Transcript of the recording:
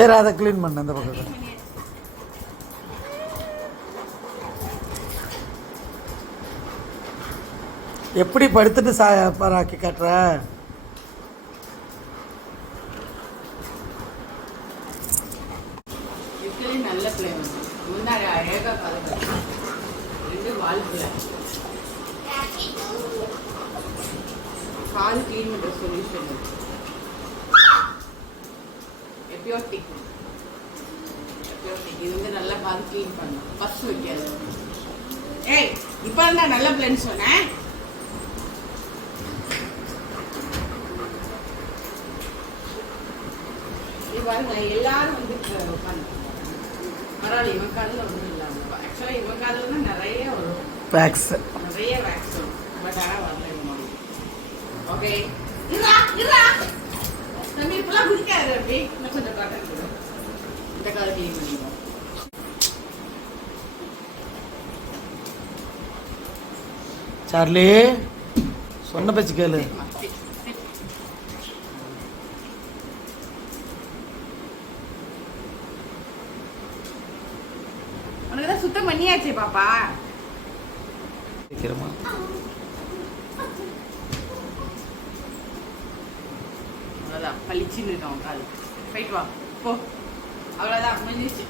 சரி அதை க்ளீன் பண்ண அந்த பக்கத்தில். எப்படி படுத்துட்டு சாப்பாராக்கி காட்டுற? நல்ல பிள்ளை முன்னாடி அழகாக பாதுகாப்பு 2 வாழ்க்கை கால் கிளீன் பண்ணுற சொல்யூஷன் எப்பியோட்டிக். இது வந்து நல்லா கால் கிளீன் பண்ணும், பஸ் வைக்காது. ஏய் இப்போ தான் நல்ல பிள்ளைன்னு சொன்னேன். பாருங்க எல்லாரும் வந்து உட்காந்து பரவாயில்ல. இவன் காலில் ஒன்றும் இல்லாமல் ஆக்சுவலாக இவன் காலில் தான் நிறைய வரும் வேக்ஸ், நிறைய வேக்ஸ் வரும். பட் ஆனால் வரல இவன். ஓகே தம்பி இப்பெல்லாம் குடிக்காது. அப்படி இன்னும் கொஞ்சம் காட்டன் இந்த காலை கிளீன் பண்ணிடுவோம். சார்லி சொன்ன பேச்சு கேளு. உனக்குதான் சுத்தம் பண்ணியாச்சே பாப்பா. அவ்வளோதான் பளிச்சுன்னு இருக்கான் கால். போயிட்டு வா போ. அவ்வளோதான் முடிஞ்சிச்சு.